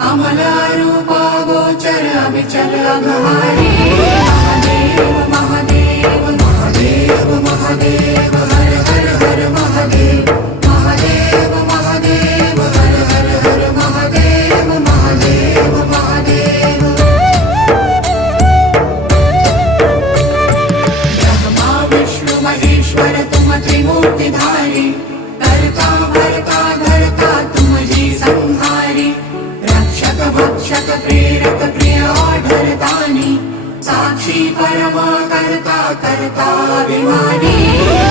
अमल रूपा गोचर अविचल अघहारी। महादेव महादेव महादेव महादेव हर हर हर महादेव। महादेव महादेव हर हर हर महादेव। महादेव महादेव ब्रह्मा विष्णु महेश्वर तुम त्रिमूर्तिधारी। करता भरता धरता तुम ही संहारी। रक्षक भक्षक प्रेरक प्रिय आढरतानी। साक्षी परमा करता करता अभिमानी।